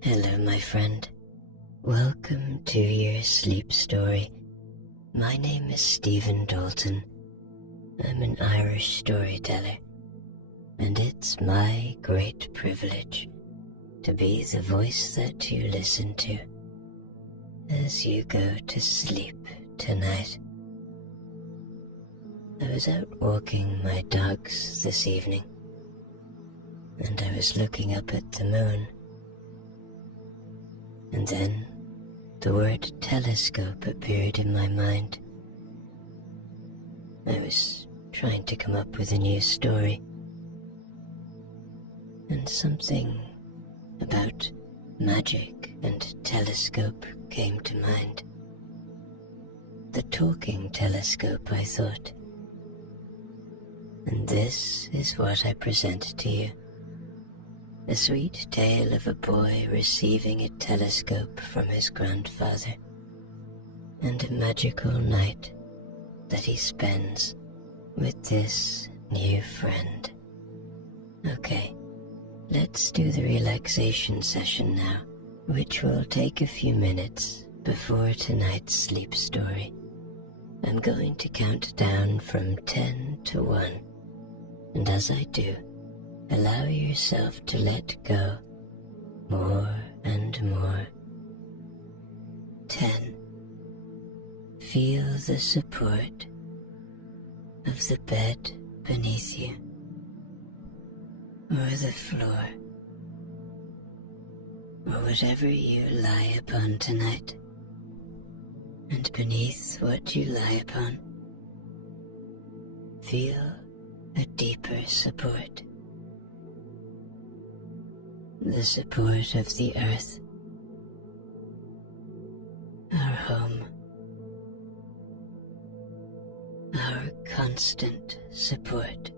Hello, my friend. Welcome to your sleep story. My name is Stephen Dalton. I'm an Irish storyteller, and it's my great privilege to be the voice that you listen to as you go to sleep tonight. I was out walking my dogs this evening, and I was looking up at the moon. And then the word telescope appeared in my mind. I was trying to come up with a new story, and something about magic and telescope came to mind. The talking telescope, I thought. And this is what I present to you. A sweet tale of a boy receiving a telescope from his grandfather, and a magical night that he spends with this new friend. Okay, let's do the relaxation session now, which will take a few minutes before tonight's sleep story. I'm going to count down from 10 to 1, and as I do, allow yourself to let go more and more. 10. Feel the support of the bed beneath you, or the floor, or whatever you lie upon tonight. And beneath what you lie upon, feel a deeper support. The support of the earth, our home, our constant support.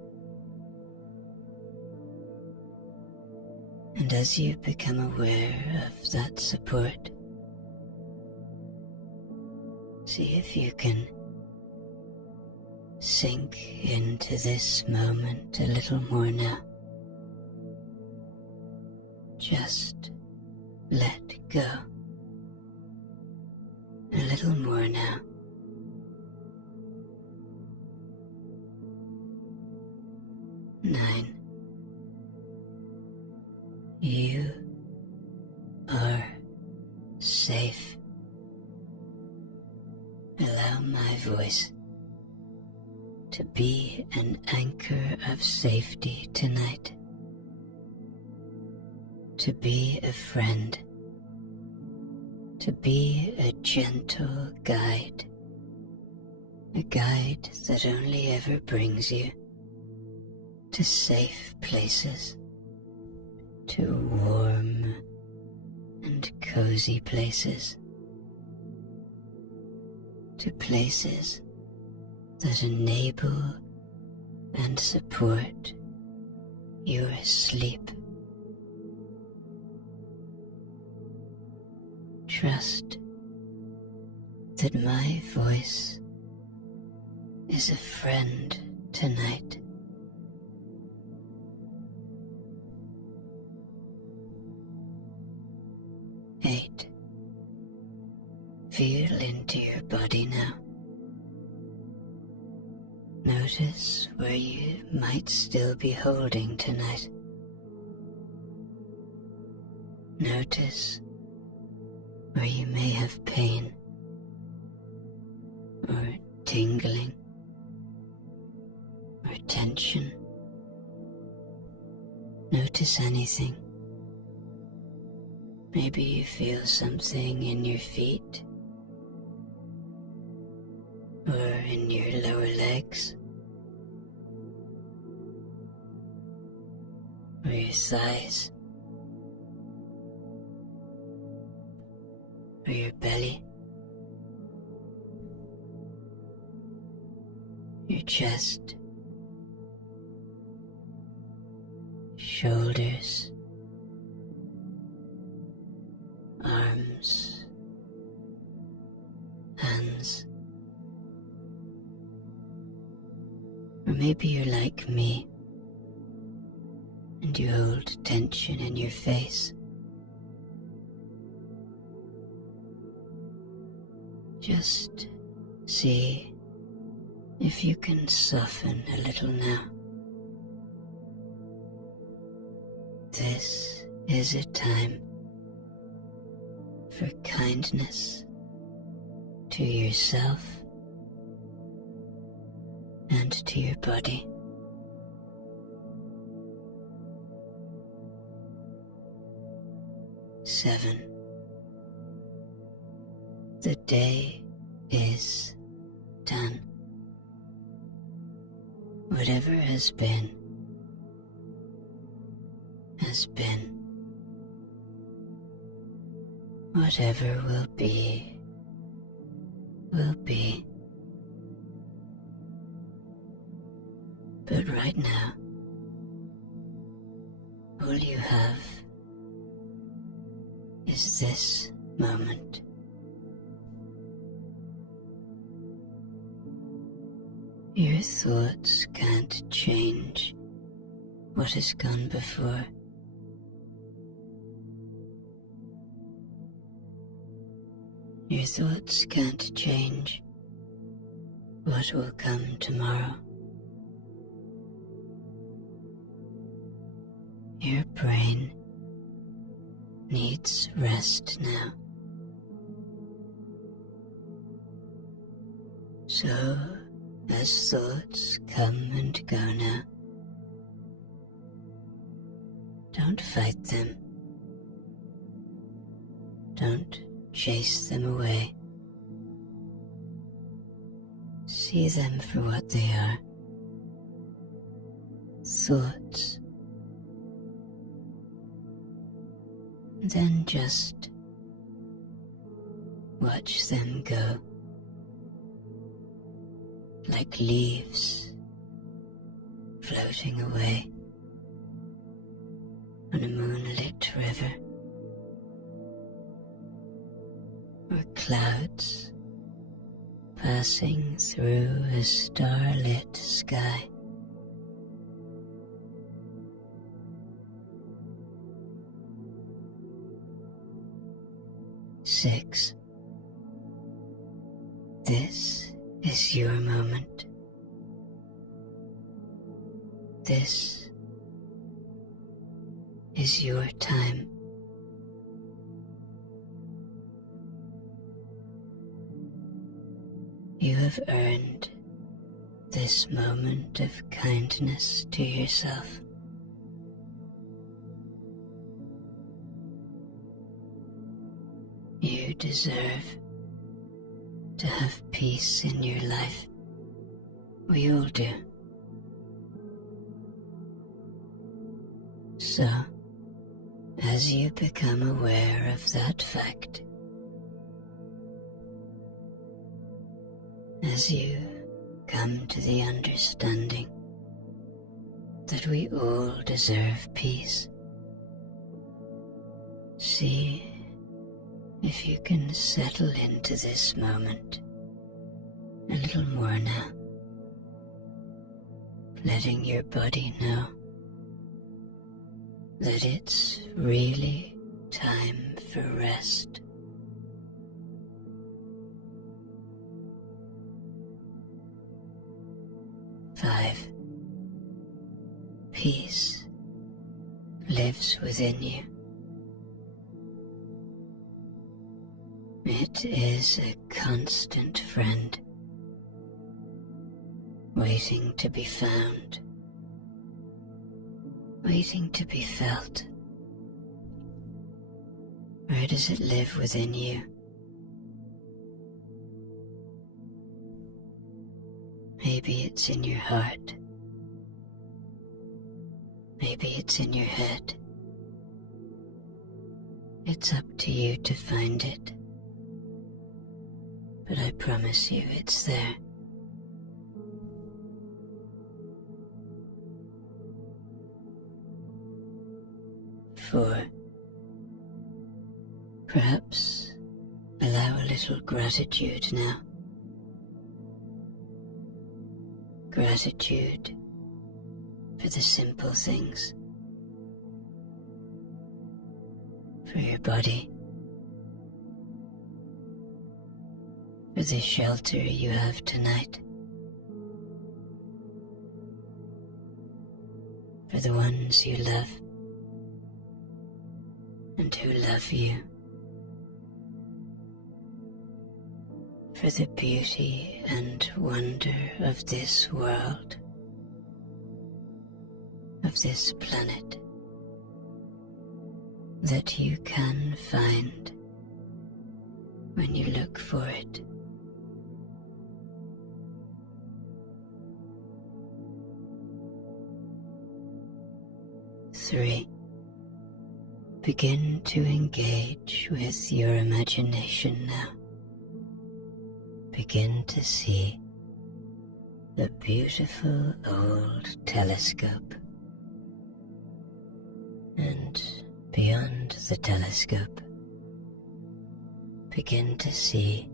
And as you become aware of that support, see if you can sink into this moment a little more now. Just let go. A little more now. Nine. You are safe. Allow my voice to be an anchor of safety tonight. To be a friend, to be a gentle guide, a guide that only ever brings you to safe places, to warm and cozy places, to places that enable and support your sleep. Trust that my voice is a friend tonight. Eight. Feel into your body now. Notice where you might still be holding tonight. Notice where you may have pain or tingling or tension. Notice anything. Maybe you feel something in your feet or in your lower legs or your thighs or your belly, your chest, shoulders, arms, hands. Or maybe you're like me and you hold tension in your face Just see if you can soften a little now. This is a time for kindness to yourself and to your body. Seven. The day is done. Whatever has been, has been. Whatever will be, will be. But right now, all you have is this moment. Your thoughts can't change what has gone before. Your thoughts can't change what will come tomorrow. Your brain needs rest now. So, as thoughts come and go now, don't fight them. Don't chase them away. See them for what they are. Thoughts. Then just watch them go, like leaves floating away on a moonlit river, or clouds passing through a starlit sky. Six. This is your moment. This is your time. You have earned this moment of kindness to yourself. You deserve to have peace in your life. We all do. So, as you become aware of that fact, as you come to the understanding that we all deserve peace, see if you can settle into this moment a little more now, letting your body know that it's really time for rest. Five. Peace lives within you. It is a constant friend, waiting to be found, waiting to be felt. Where does it live within you? Maybe it's in your heart. Maybe it's in your head. It's up to you to find it. But I promise you it's there. Four. Perhaps allow a little gratitude now. Gratitude for the simple things, for your body, for the shelter you have tonight, for the ones you love and who love you, for the beauty and wonder of this world, of this planet, that you can find when you look for it. Three, begin to engage with your imagination now. Begin to see the beautiful old telescope, and beyond the telescope, begin to see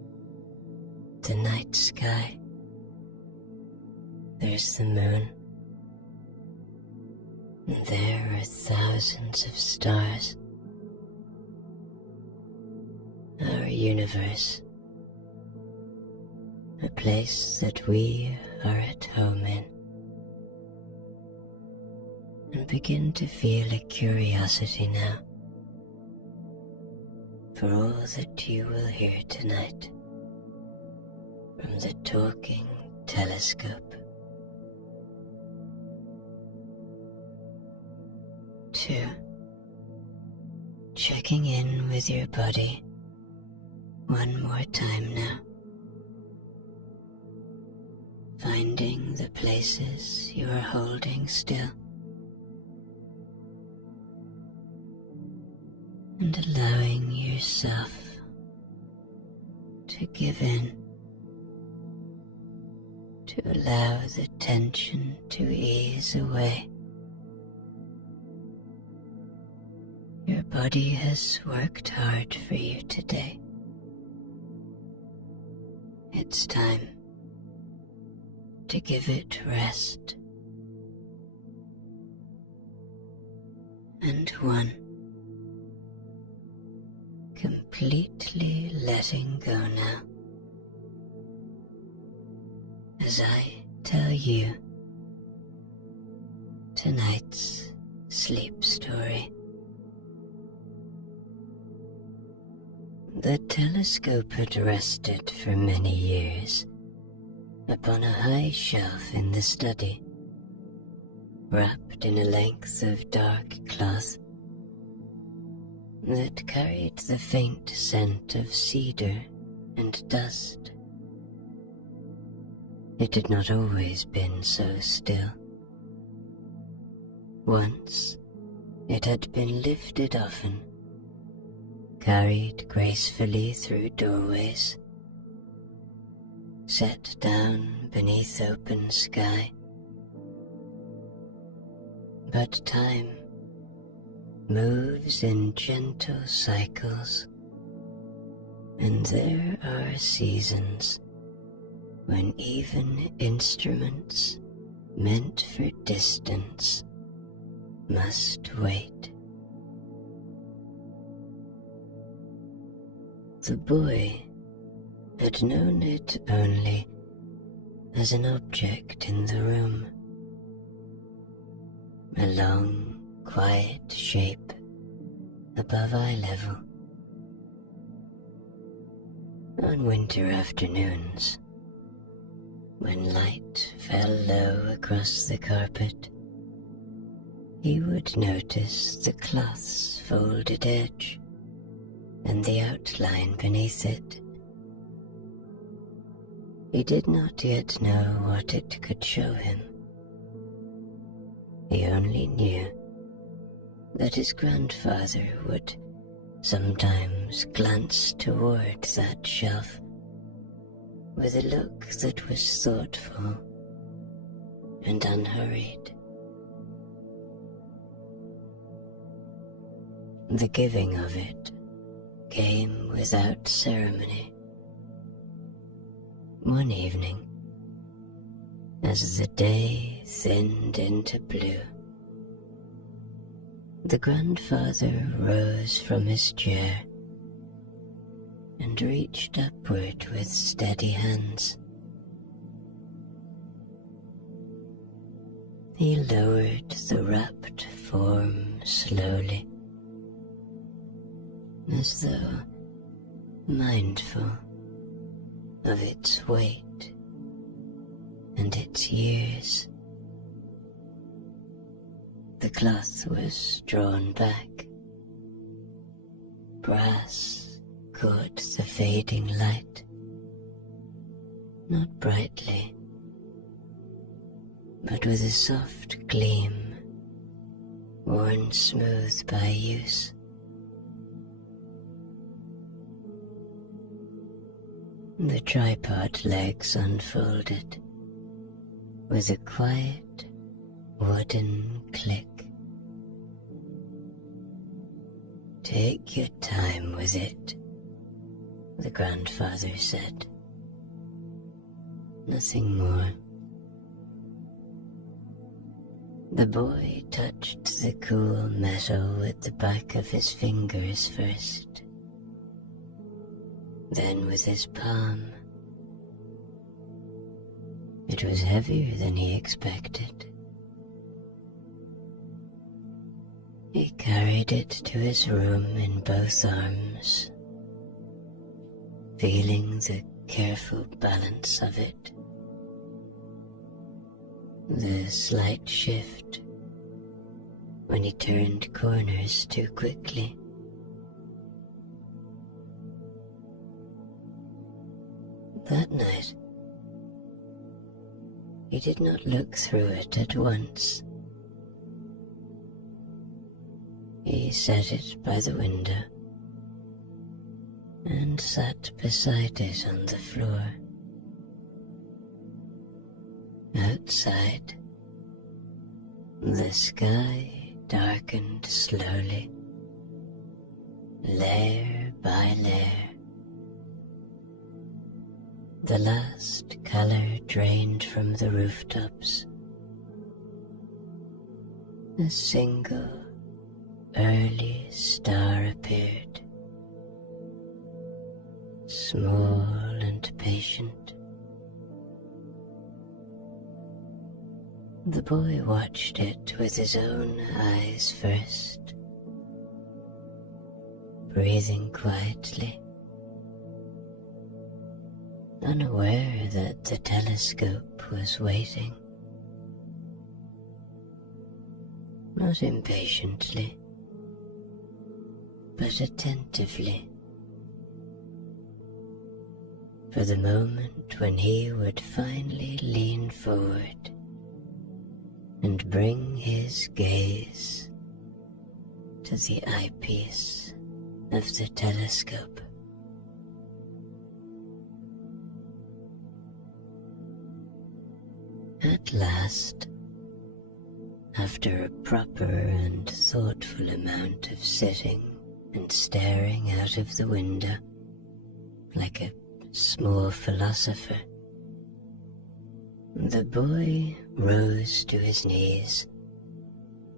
the night sky. There's the moon, and there are thousands of stars. Our universe, a place that we are at home in, and begin to feel a curiosity now for all that you will hear tonight from the talking telescope. 2, checking in with your body one more time now, finding the places you are holding still, and allowing yourself to give in, to allow the tension to ease away. Your body has worked hard for you today. It's time to give it rest. And 1, completely letting go now, as I tell you tonight's sleep story. The telescope had rested for many years upon a high shelf in the study, wrapped in a length of dark cloth that carried the faint scent of cedar and dust. It had not always been so still. Once it had been lifted often, carried gracefully through doorways, set down beneath open sky. But time moves in gentle cycles, and there are seasons when even instruments meant for distance must wait. The boy had known it only as an object in the room, a long, quiet shape above eye level. On winter afternoons, when light fell low across the carpet, he would notice the cloth's folded edge and the outline beneath it. He did not yet know what it could show him. He only knew that his grandfather would sometimes glance toward that shelf with a look that was thoughtful and unhurried. The giving of it came without ceremony. One evening, as the day thinned into blue, the grandfather rose from his chair and reached upward with steady hands. He lowered the wrapped form slowly, as though mindful of its weight and its years. The cloth was drawn back. Brass caught the fading light, not brightly, but with a soft gleam, worn smooth by use. The tripod legs unfolded with a quiet wooden click. "Take your time with it," the grandfather said. "Nothing more." The boy touched the cool metal with the back of his fingers first, then with his palm. It was heavier than he expected. He carried it to his room in both arms, feeling the careful balance of it, the slight shift when he turned corners too quickly. That night, he did not look through it at once. He set it by the window and sat beside it on the floor. Outside, the sky darkened slowly, layer by layer. The last color drained from the rooftops. A single early star appeared, small and patient. The boy watched it with his own eyes first, breathing quietly, unaware that the telescope was waiting. Not impatiently, but attentively, for the moment when he would finally lean forward and bring his gaze to the eyepiece of the telescope. At last, after a proper and thoughtful amount of sitting and staring out of the window like a small philosopher, the boy rose to his knees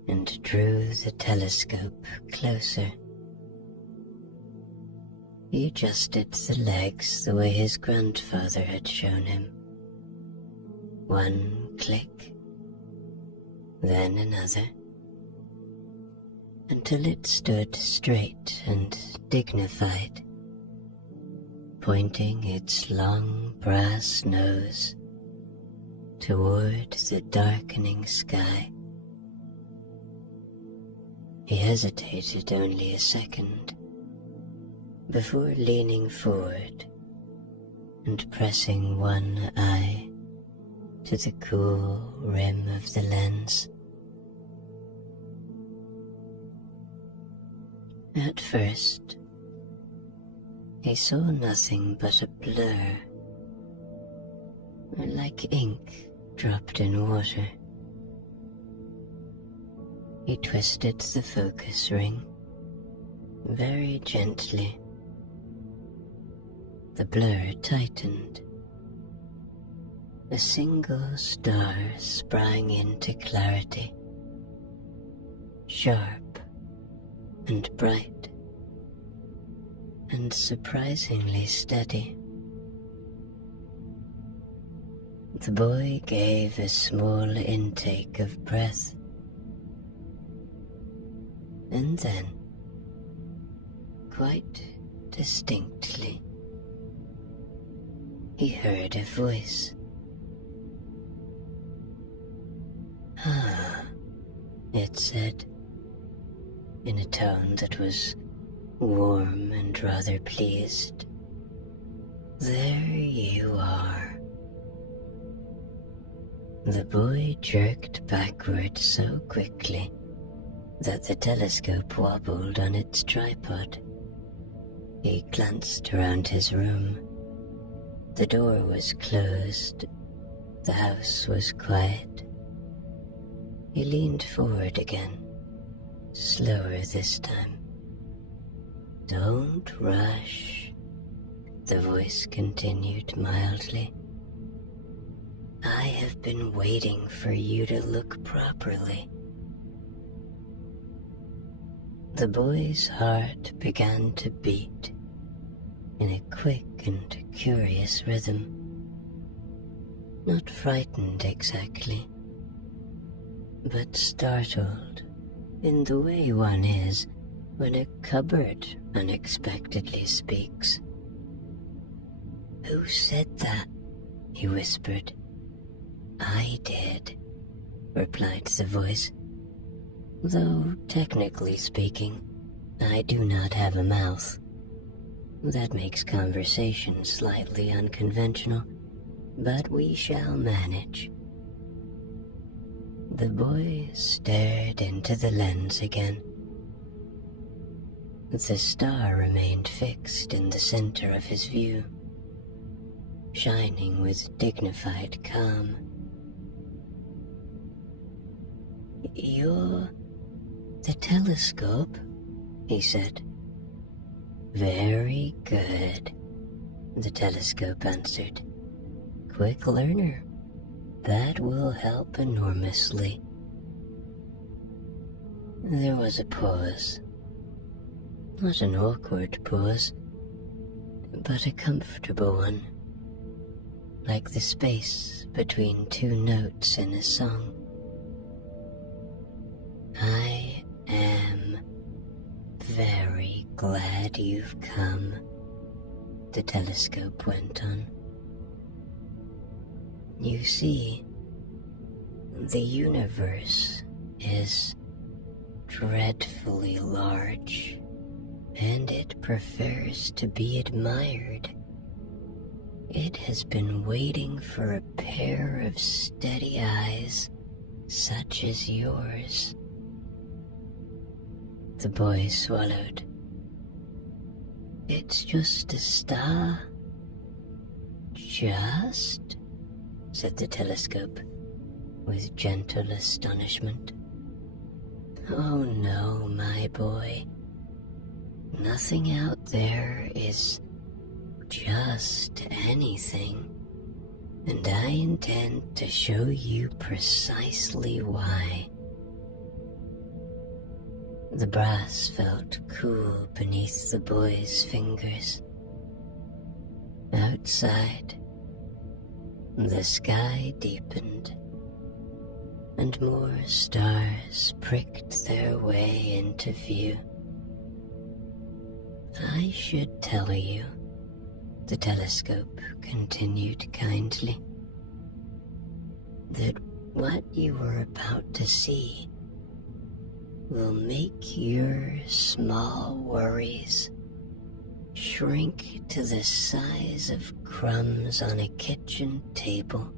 and drew the telescope closer. He adjusted the legs the way his grandfather had shown him. One click, then another, until it stood straight and dignified, pointing its long brass nose toward the darkening sky. He hesitated only a second before leaning forward and pressing one eye to the cool rim of the lens. At first, he saw nothing but a blur, like ink dropped in water. He twisted the focus ring very gently. The blur tightened. A single star sprang into clarity, sharp and bright. and surprisingly steady. The boy gave a small intake of breath, and then, quite distinctly, he heard a voice. "Ah," it said, in a tone that was warm and rather pleased. "There you are." The boy jerked backward so quickly that the telescope wobbled on its tripod. He glanced around his room. The door was closed. The house was quiet. He leaned forward again, slower this time. "Don't rush," the voice continued mildly. "I have been waiting for you to look properly." The boy's heart began to beat in a quick and curious rhythm. Not frightened exactly, but startled in the way one is when a cupboard unexpectedly speaks. "Who said that?" he whispered. "I did," replied the voice, "though technically speaking, I do not have a mouth. That makes conversation slightly unconventional, but we shall manage." The boy stared into the lens again. The star remained fixed in the center of his view, shining with dignified calm. "You're the telescope," he said. "Very good," the telescope answered. "Quick learner. That will help enormously." There was a pause. Not an awkward pause, but a comfortable one, like the space between two notes in a song. "I am very glad you've come," the telescope went on. "You see, the universe is dreadfully large, and it prefers to be admired. It has been waiting for a pair of steady eyes such as yours." The boy swallowed. "It's just a star." "Just?" said the telescope, with gentle astonishment. "Oh no, my boy. Nothing out there is just anything, and I intend to show you precisely why." The brass felt cool beneath the boy's fingers. Outside, the sky deepened, and more stars pricked their way into view. "I should tell you," the telescope continued kindly, "that what you are about to see will make your small worries shrink to the size of crumbs on a kitchen table.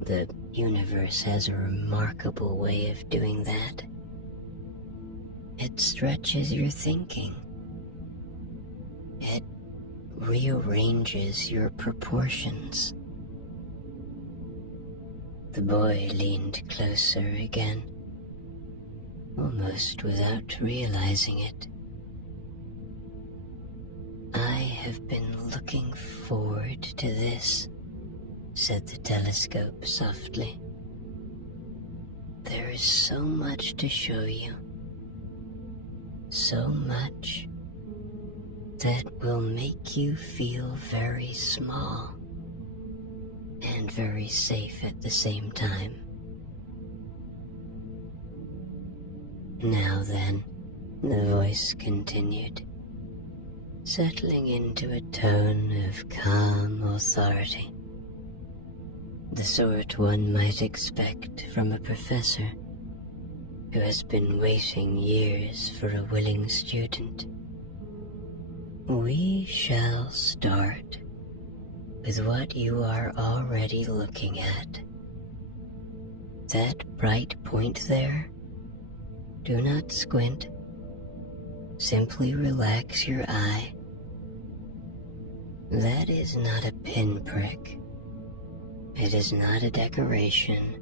The universe has a remarkable way of doing that. It stretches your thinking. It rearranges your proportions." The boy leaned closer again, almost without realizing it. "I have been looking forward to this," said the telescope softly. "There is so much to show you. So much that will make you feel very small and very safe at the same time. Now then, the voice continued, settling into a tone of calm authority, the sort one might expect from a professor who has been waiting years for a willing student. We shall start with what you are already looking at. That bright point there, do not squint. Simply relax your eye. That is not a pinprick. It is not a decoration.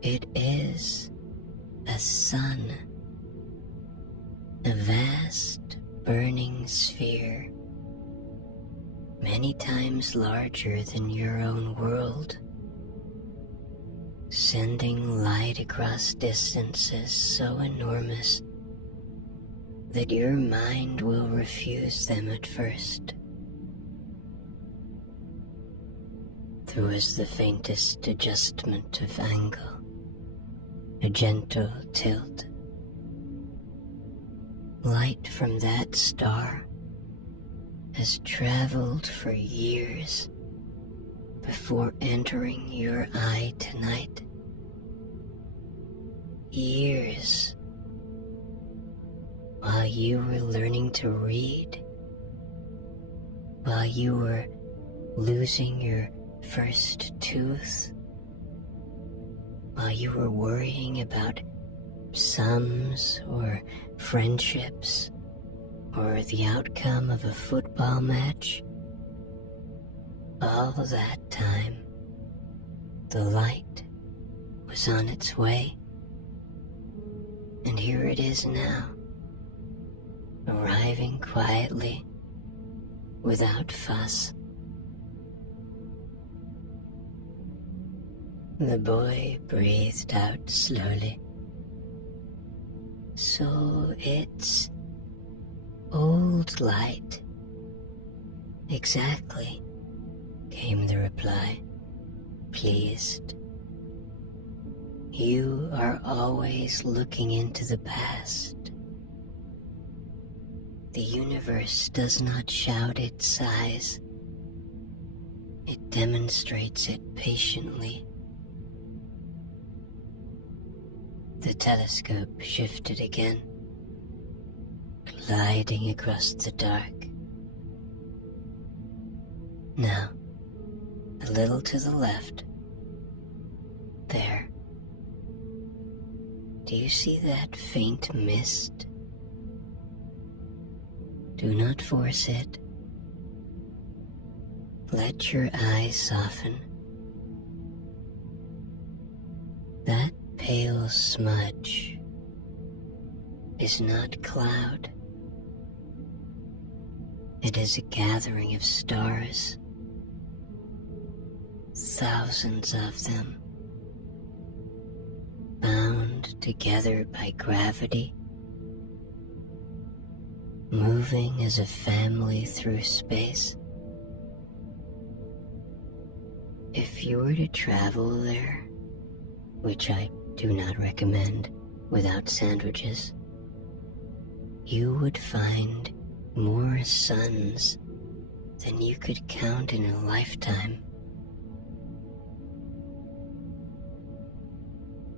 It is a sun. A vast, burning sphere, many times larger than your own world, sending light across distances so enormous that your mind will refuse them at first. There was the faintest adjustment of angle, a gentle tilt. Light from that star has traveled for years before entering your eye tonight. Years. While you were learning to read, while you were losing your first tooth, while you were worrying about sums or friendships or the outcome of a football match, all that time the light was on its way, and here it is now, arriving quietly, without fuss. The boy breathed out slowly. So it's old light. Exactly, came the reply, pleased. You are always looking into the past. The universe does not shout its size. It demonstrates it patiently. The telescope shifted again, gliding across the dark. Now, a little to the left. There. Do you see that faint mist? Do not force it. Let your eyes soften. That pale smudge is not cloud. It is a gathering of stars, thousands of them, bound together by gravity, moving as a family through space. If you were to travel there, which I do not recommend without sandwiches, you would find more suns than you could count in a lifetime.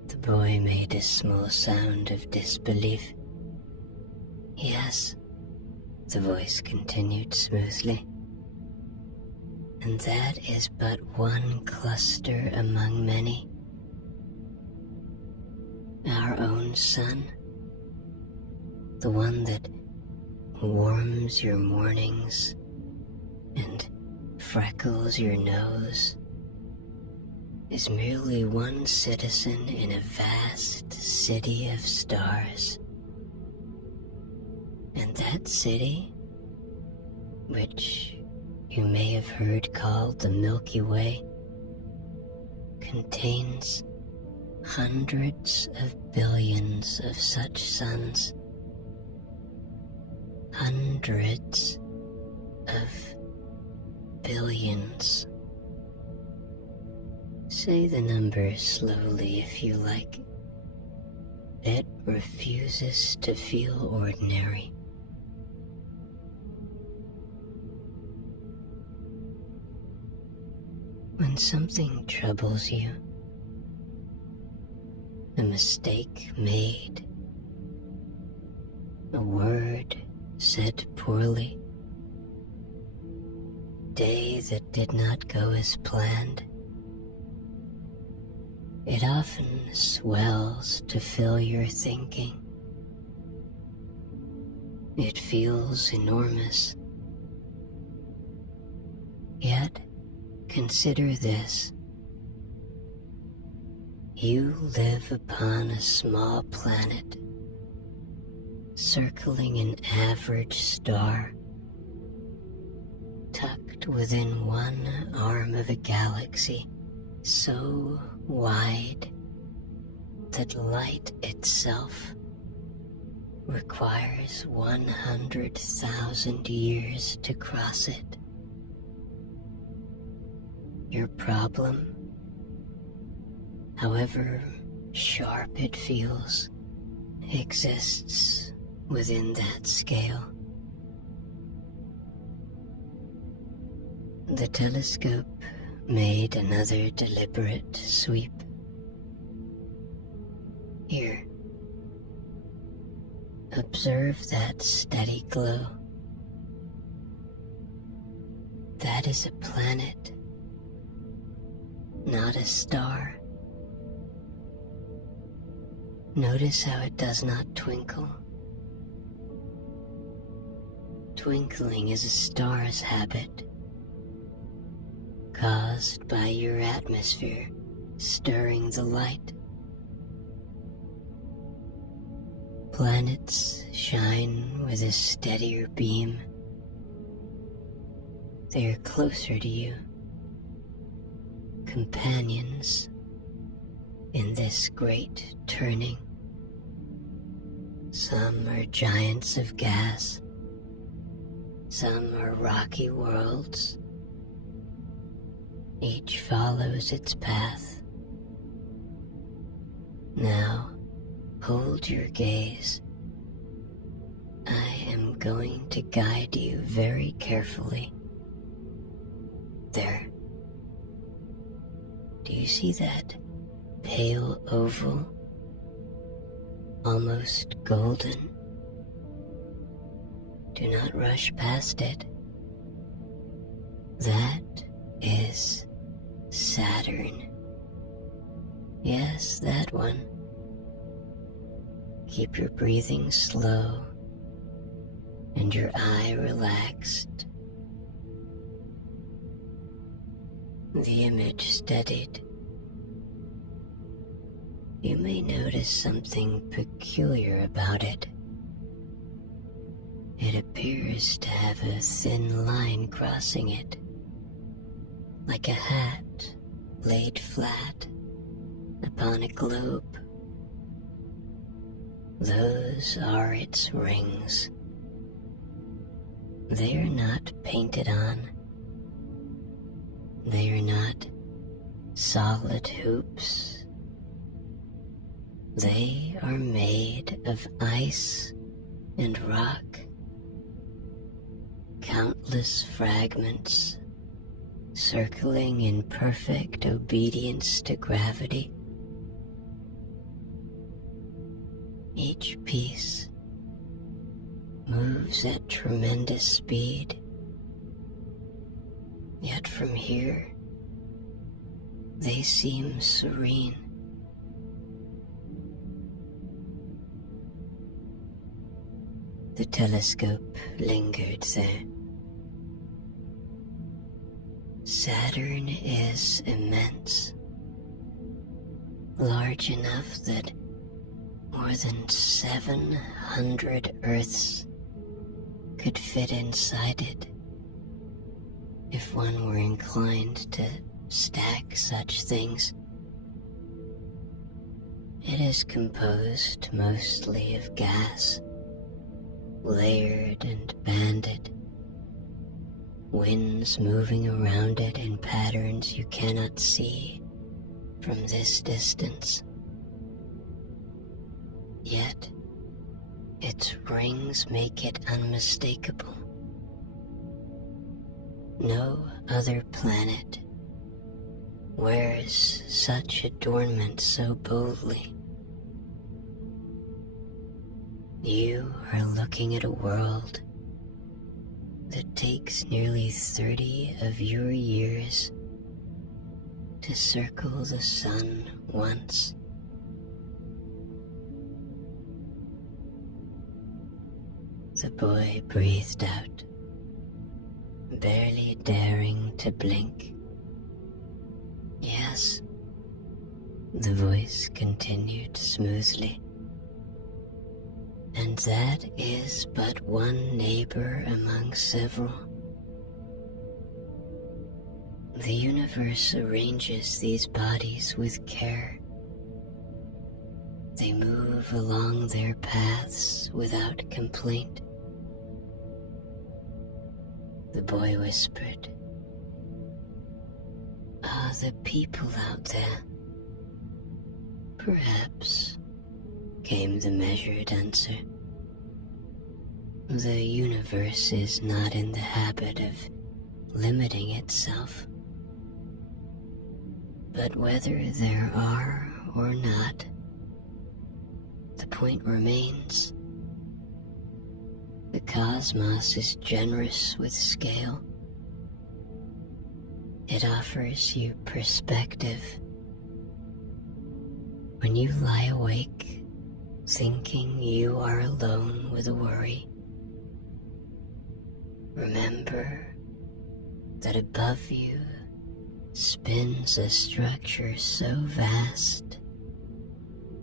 The boy made a small sound of disbelief. Yes, the voice continued smoothly, and that is but one cluster among many. Our own sun, the one that warms your mornings and freckles your nose, is merely one citizen in a vast city of stars. And that city, which you may have heard called the Milky Way, contains hundreds of billions of such suns. hundreds of billions. Say the number slowly if you like. It refuses to feel ordinary. When something troubles you, a mistake made, a word said poorly, a day that did not go as planned, it often swells to fill your thinking. It feels enormous. Yet, consider this. You live upon a small planet, circling an average star, tucked within one arm of a galaxy so wide that light itself requires 100,000 years to cross it. Your problem, however sharp it feels, exists within that scale. The telescope made another deliberate sweep. Here, observe that steady glow. That is a planet, not a star. Notice how it does not twinkle. Twinkling is a star's habit, caused by your atmosphere stirring the light. Planets shine with a steadier beam. They are closer to you, companions in this great turning. Some are giants of gas, some are rocky worlds. Each follows its path. Now, hold your gaze. I am going to guide you very carefully. There. Do you see that pale oval? Almost golden. Do not rush past it. That is Saturn. Yes, that one. Keep your breathing slow and your eye relaxed. The image steadied. You may notice something peculiar about it. It appears to have a thin line crossing it, like a hat laid flat upon a globe. Those are its rings. They are not painted on. They are not solid hoops. They are made of ice and rock, countless fragments circling in perfect obedience to gravity. Each piece moves at tremendous speed, yet from here they seem serene. The telescope lingered there. Saturn is immense, large enough that more than 700 Earths could fit inside it if one were inclined to stack such things. It is composed mostly of gas, layered and banded, winds moving around it in patterns you cannot see from this distance. Yet, its rings make it unmistakable. No other planet wears such adornment so boldly. You are looking at a world that takes nearly 30 of your years to circle the sun once. The boy breathed out, barely daring to blink. Yes, the voice continued smoothly. And that is but one neighbor among several. The universe arranges these bodies with care. They move along their paths without complaint. The boy whispered, "Ah, the people out there." "Perhaps," came the measured answer. "The universe is not in the habit of limiting itself. But whether there are or not, the point remains. The cosmos is generous with scale. It offers you perspective. When you lie awake, thinking you are alone with a worry, remember that above you spins a structure so vast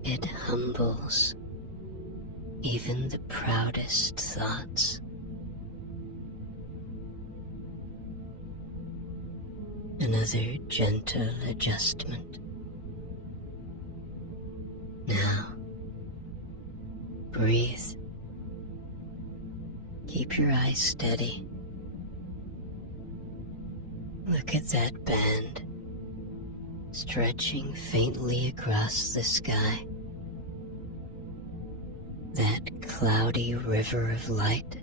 it humbles even the proudest thoughts. Another gentle adjustment. Now, breathe. Keep your eyes steady. Look at that band stretching faintly across the sky. That cloudy river of light.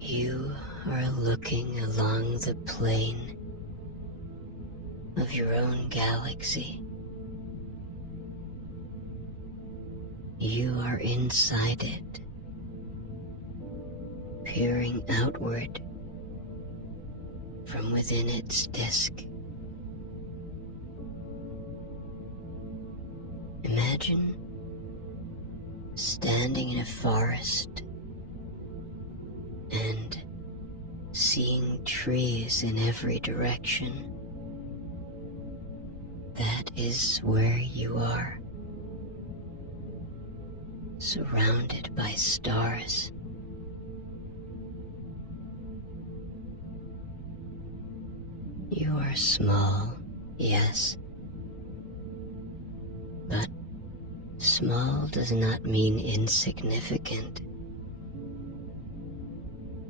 You are looking along the plane of your own galaxy. You are inside it, peering outward from within its disk. Imagine standing in a forest and seeing trees in every direction. That is where you are, surrounded by stars. You are small, yes, but small does not mean insignificant.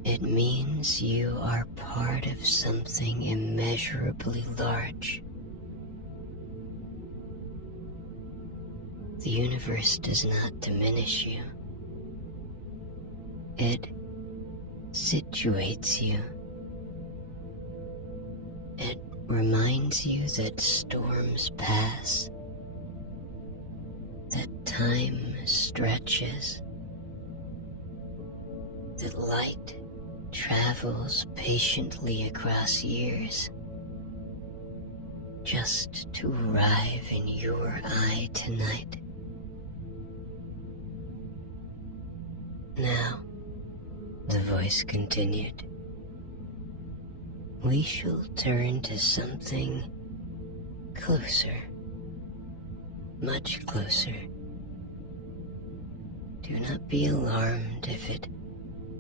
It means you are part of something immeasurably large. The universe does not diminish you. It situates you. It reminds you that storms pass, that time stretches, that light travels patiently across years, just to arrive in your eye tonight. Now, the voice continued, we shall turn to something closer, much closer. Do not be alarmed if it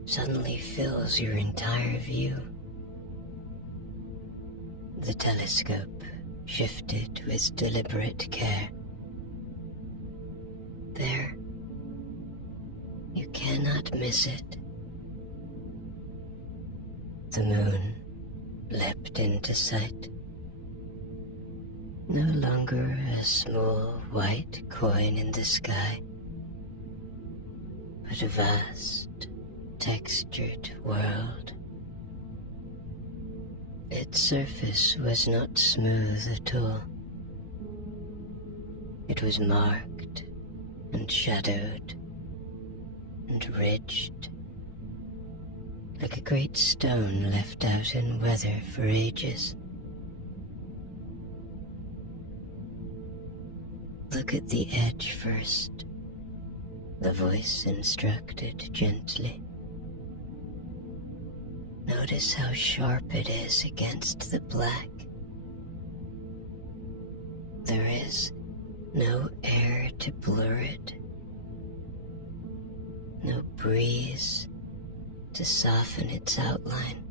suddenly fills your entire view. The telescope shifted with deliberate care. There, cannot miss it. The moon leapt into sight, no longer a small white coin in the sky, but a vast, textured world. Its surface was not smooth at all. It was marked and shadowed and ridged, like a great stone left out in weather for ages. Look at the edge first, the voice instructed gently. Notice how sharp it is against the black. There is no air to blur it, no breeze to soften its outline.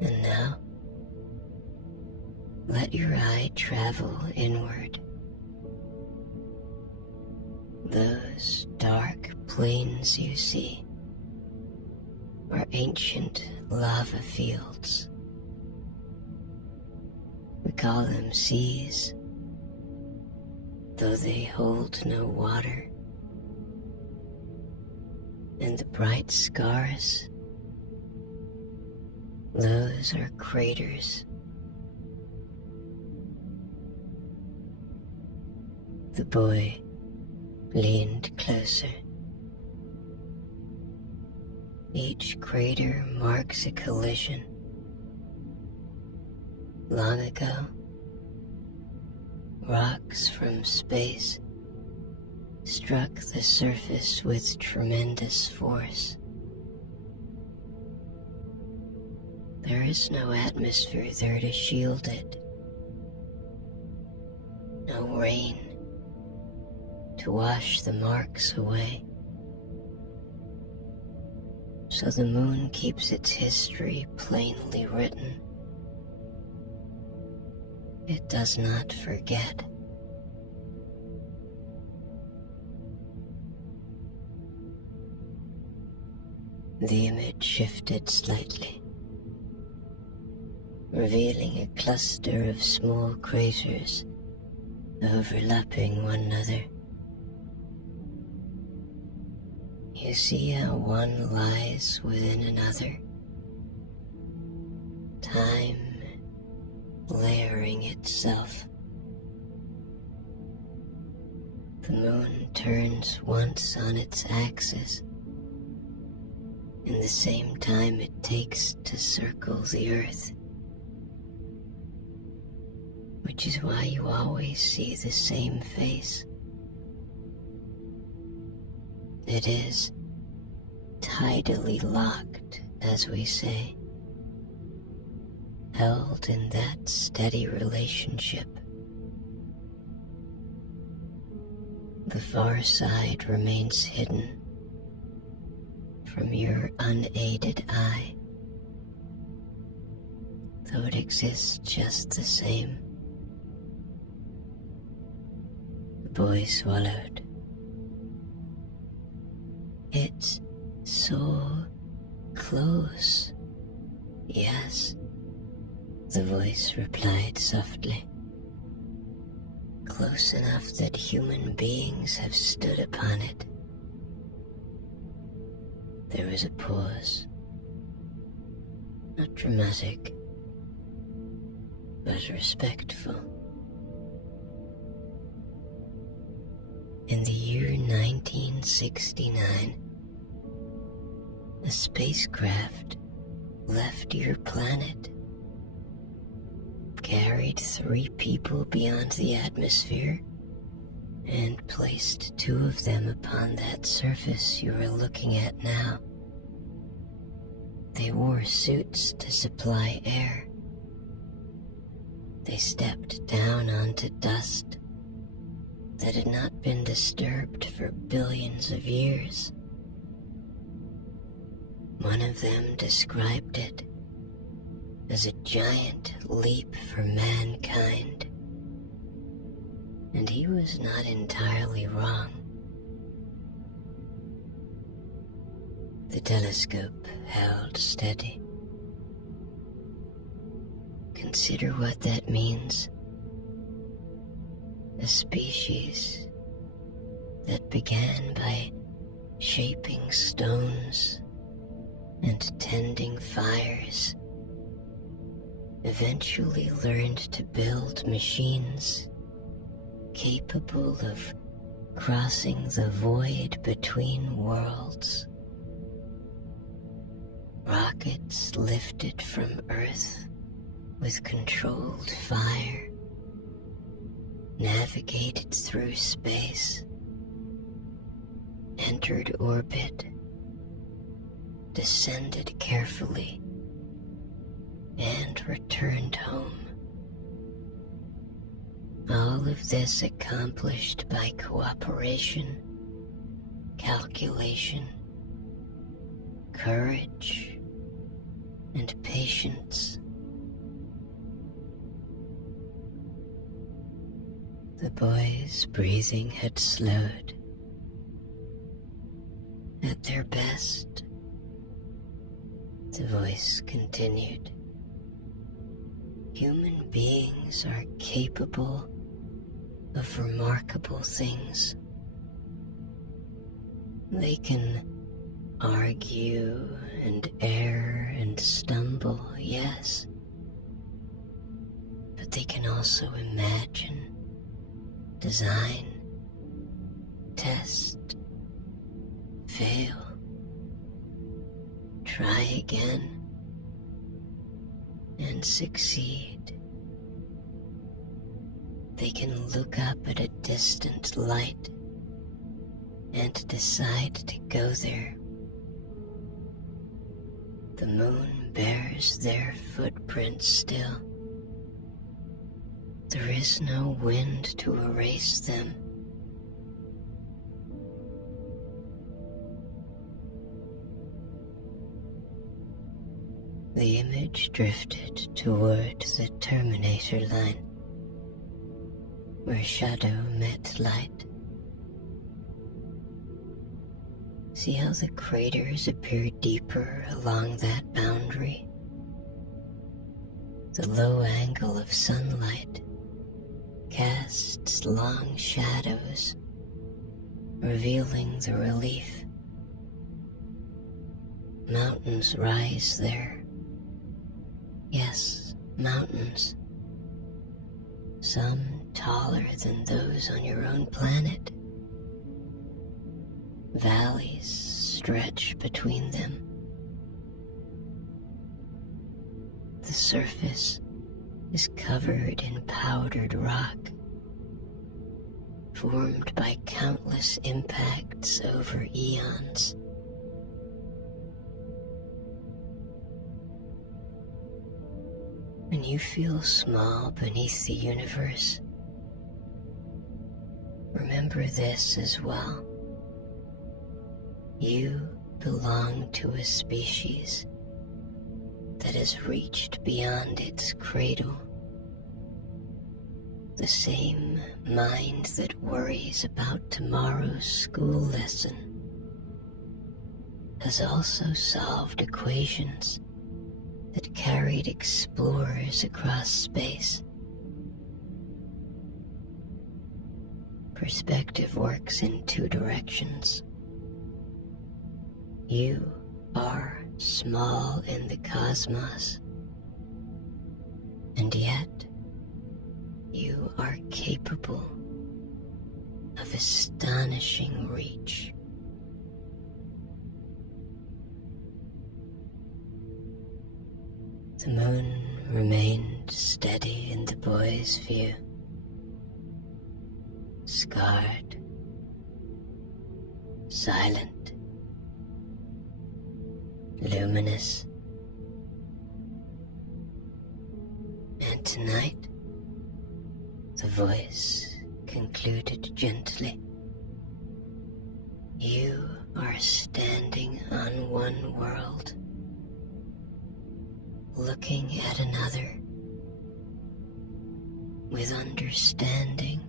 And now, let your eye travel inward. Those dark plains you see are ancient lava fields. We call them seas, though they hold no water. And the bright scars, those are craters. The boy leaned closer. Each crater marks a collision. Long ago, rocks from space struck the surface with tremendous force. There is no atmosphere there to shield it. No rain to wash the marks away. So the moon keeps its history plainly written. It does not forget. The image shifted slightly, revealing a cluster of small craters overlapping one another. You see how one lies within another, time layering itself. The moon turns once on its axis in the same time it takes to circle the earth, which is why you always see the same face. It is tidally locked, as we say, held in that steady relationship. The far side remains hidden from your unaided eye, though it exists just the same. The boy swallowed. It's so close. Yes, the voice replied softly. Close enough that human beings have stood upon it. There was a pause. Not dramatic, but respectful. In the year 1969, a spacecraft left your planet, carried 3 people beyond the atmosphere, and placed 2 of them upon that surface you are looking at now. They wore suits to supply air. They stepped down onto dust that had not been disturbed for billions of years. One of them described it as a giant leap for mankind, and he was not entirely wrong. The telescope held steady. Consider what that means. A species that began by shaping stones and tending fires eventually learned to build machines capable of crossing the void between worlds. Rockets lifted from Earth with controlled fire, navigated through space, entered orbit, descended carefully, and returned home. All of this accomplished by cooperation, calculation, courage, and patience. The boy's breathing had slowed. At their best, the voice continued, human beings are capable of remarkable things. They can argue and err and stumble, yes, but they can also imagine, design, test, fail, try again, and succeed. They can look up at a distant light and decide to go there. The moon bears their footprints still. There is no wind to erase them. The image drifted toward the terminator line, where shadow met light. See how the craters appear deeper along that boundary? The low angle of sunlight casts long shadows, revealing the relief. Mountains rise there. Yes, mountains. Some taller than those on your own planet. Valleys stretch between them. The surface is covered in powdered rock, formed by countless impacts over eons. When you feel small beneath the universe, remember this as well. You belong to a species that has reached beyond its cradle. The same mind that worries about tomorrow's school lesson has also solved equations that carried explorers across space. Perspective works in two directions. You are small in the cosmos, and yet you are capable of astonishing reach. The moon remained steady in the boy's view, scarred, silent, luminous. And tonight, the voice concluded gently, you are standing on one world, looking at another, with understanding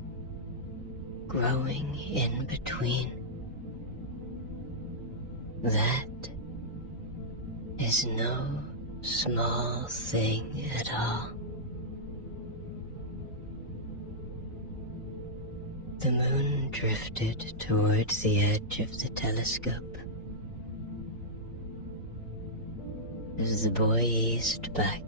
growing in between. That is no small thing at all. The moon drifted toward the edge of the telescope. As the boy eased back,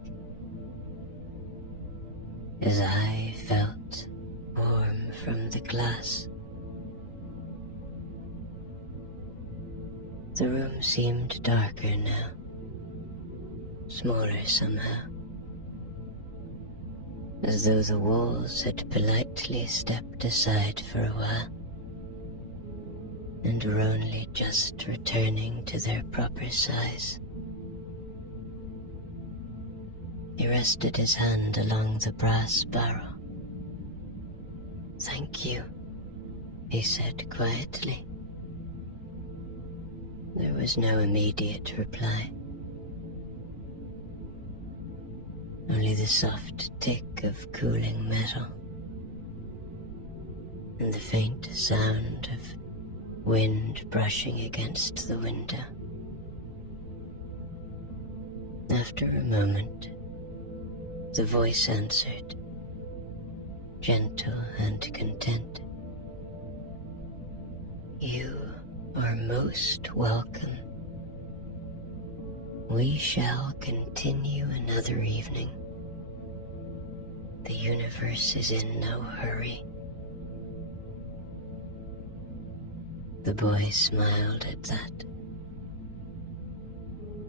his eye felt warm from the glass. The room seemed darker now, smaller somehow, as though the walls had politely stepped aside for a while and were only just returning to their proper size. He rested his hand along the brass barrel. "Thank you," he said quietly. There was no immediate reply. Only the soft tick of cooling metal and the faint sound of wind brushing against the window. After a moment, the voice answered, gentle and content. "You are most welcome. We shall continue another evening. The universe is in no hurry." The boy smiled at that.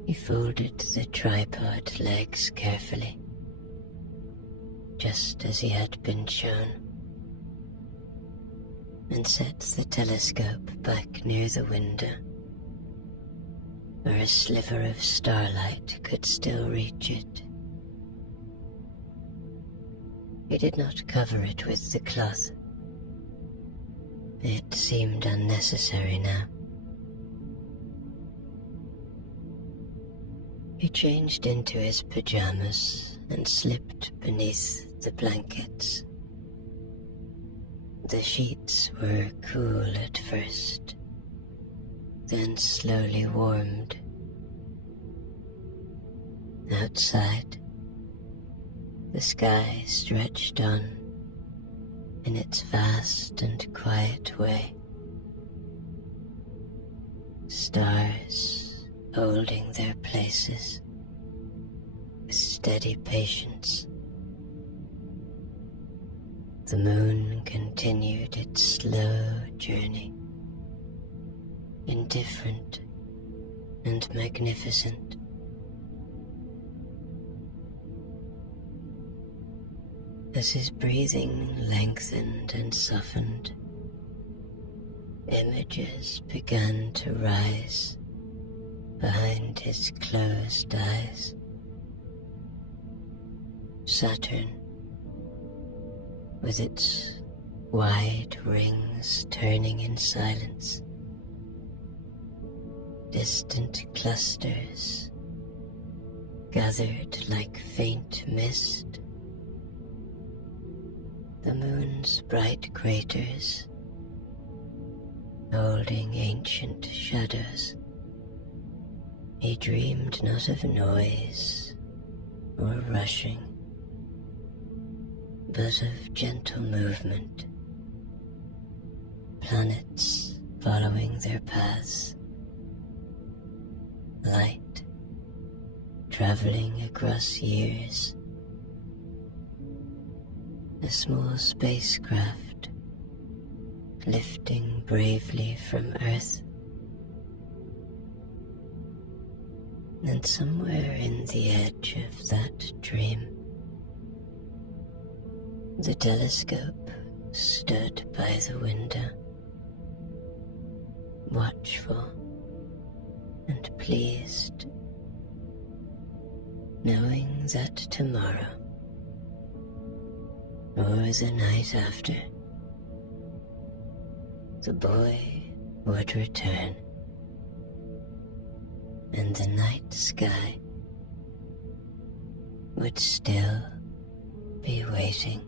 He folded the tripod legs carefully, just as he had been shown, and set the telescope back near the window, where a sliver of starlight could still reach it. He did not cover it with the cloth. It seemed unnecessary now. He changed into his pajamas and slipped beneath the blankets. The sheets were cool at first, then slowly warmed. Outside, the sky stretched on in its vast and quiet way. Stars holding their places with steady patience. The moon continued its slow journey, indifferent and magnificent. As his breathing lengthened and softened, images began to rise behind his closed eyes. Saturn, with its wide rings turning in silence, distant clusters gathered like faint mist, the moon's bright craters holding ancient shadows. He dreamed not of noise or rushing, but of gentle movement, planets following their paths, light traveling across years, a small spacecraft lifting bravely from Earth, and somewhere in the edge of that dream, the telescope stood by the window, watchful and pleased, knowing that tomorrow, or the night after, the boy would return, and the night sky would still be waiting.